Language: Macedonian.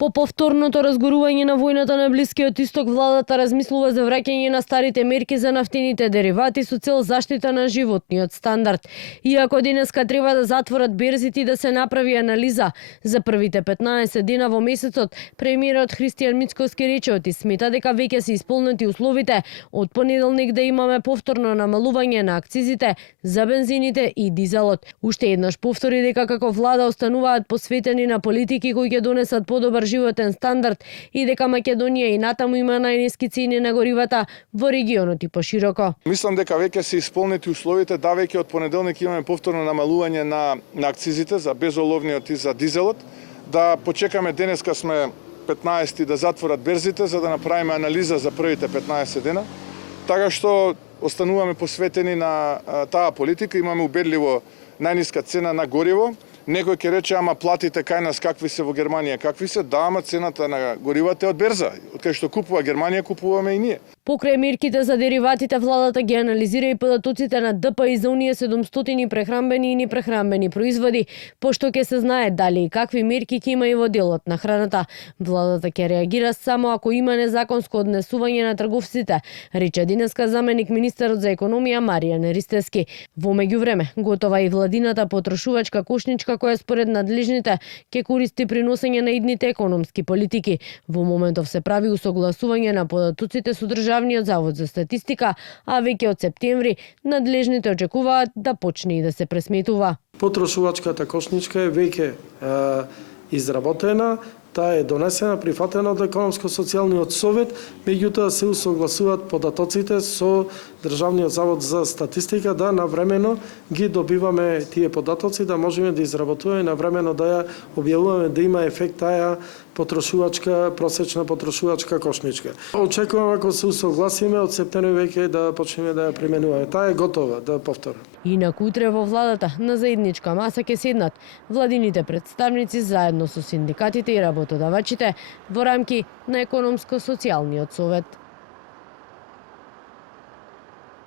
По повторното разгорување на војната на Блискиот Исток, владата размислува за враќање на старите мерки за нафтените деривати со цел заштита на животниот стандард. Иако денеска треба да затворат берзите и да се направи анализа за првите 15 дена во месецот, премиерот Христијан Мицкоски рече смета дека веќе се исполнети условите од понеделник да имаме повторно намалување на акцизите за бензините и дизелот. Уште еднаш повтори дека како влада остануваат посветени на политики кои ќе донесат подобар животен стандард и дека Македонија и натаму има најниски цени на горивата во регионот и пошироко. Мислам дека веќе се исполнети условите, да веќе од понеделник имаме повторно намалување на акцизите за безоловниот и за дизелот, да почекаме денеска сме 15 да затворат берзите за да направиме анализа за првите 15 дена, така што остануваме посветени на таа политика, имаме убедливо најниска цена на гориво. Некој ќе рече, ама платите кај нас какви се во Германија, какви се? Да, ама цената на горивата е од берза. Од кај што купува Германија, купуваме и ние. Покрај мерките за дериватите, владата ги анализира и податоците на ДПИ за оние 700 прехрамбени и непрехрамбени производи, пошто ќе се знае дали и какви мерки ќе има и во делот на храната. Владата ќе реагира само ако има незаконско однесување на трговците, рече денеска заменик министерот за економија Маријан Ристевски. Во меѓувреме, готова и владината потрошувачка кошничка која според надлежните ќе користи при носење на идните економски политики. Во моментов се прави усогласување на податоците со Државниот завод за статистика, а веќе од септември надлежните очекуваат да почне и да се пресметува. Потрошувачката кошничка е веќе изработена. Таа е донесена, прифатена од Економско-социјалниот совет, меѓутоа се усогласуваат податоците со Државниот завод за статистика, да навремено ги добиваме тие податоци, да можеме да изработуваме навремено да ја објавуваме, да има ефект таа потрошувачка, просечна потрошувачка кошничка. Очекувам ако се усогласиме од септември веќе да почнеме да ја применуваме. Таа е готова, да повторам. Инаку утре во владата на заедничка маса ќе седнат владините представници заедно со синдикатите и работодавачите во рамки на Економско-социјалниот совет.